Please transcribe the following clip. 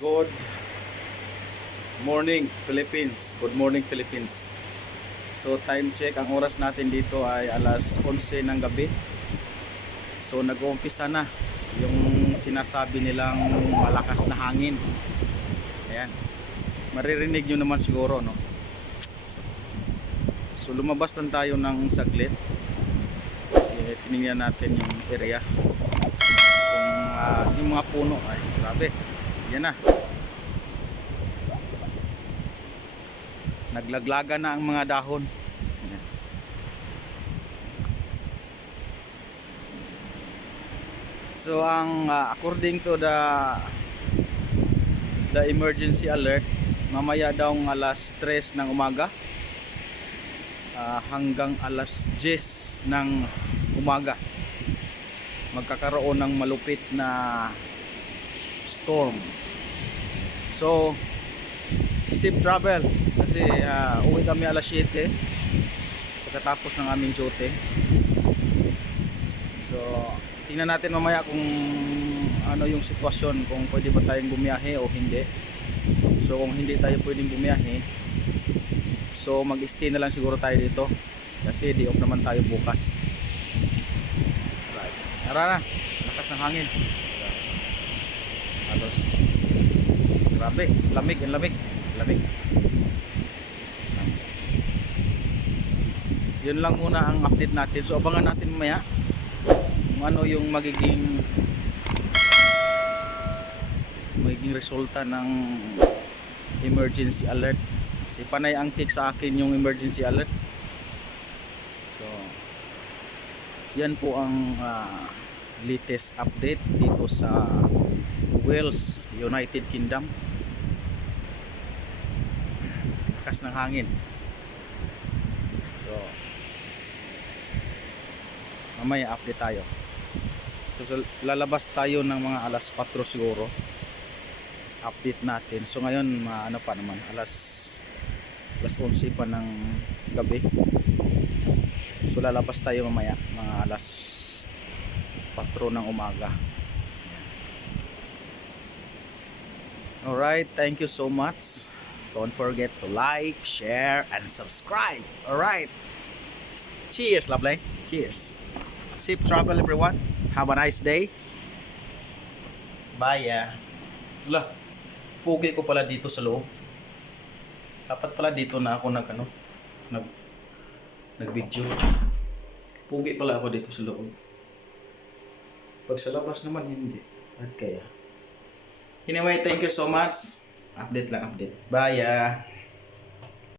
Good morning Philippines. Good morning Philippines. So time check, ang oras natin dito ay alas 11 ng gabi. So nag-uumpisa na yung sinasabi nilang malakas na hangin. Ayan. Maririnig nyo naman siguro, no? So lumabas lang tayo ng saglit. Kasi tinignan natin yung area. Kung yung mga puno ay grabe. Yan na. Naglaglaga na ang mga dahon. Yan. So ang according to the emergency alert, mamaya daw alas 3 ng umaga hanggang alas 10 ng umaga magkakaroon ng malupit na storm. So safe travel kasi uwi kami alas 7 pagkatapos ng aming duty. So tingnan natin mamaya kung ano yung sitwasyon, kung pwede ba tayong bumiyahe o hindi. So kung hindi tayo pwedeng bumiyahe, so mag-stay na lang siguro tayo dito kasi di off naman tayo bukas. Right. Tara na, lakas ng hangin. Halos grabe, lamig, ang lamig. Yun lang muna ang update natin. So abangan natin mamaya kung ano yung magiging resulta ng emergency alert. Kasi panay ang tick sa akin yung emergency alert. So yan po ang latest update dito sa Wales, United Kingdom. Lakas ng hangin. So mamaya update tayo. So lalabas tayo ng mga alas 4 siguro. Update natin. So ngayon ano pa naman, alas 11 pa ng gabi. So lalabas tayo mamaya mga alas 4 ng umaga. Alright, thank you so much. Don't forget to like, share, and subscribe. Alright. Cheers, lovely. Cheers. Safe travel, everyone. Have a nice day. Bye. Wala. Pugi ko pala dito sa loob. Dapat pala dito na ako nag-video. Pugi pala ako dito sa loob. Pag sa labas naman hindi. At kaya. Anyway, thank you so much. Update lang, update. Bye.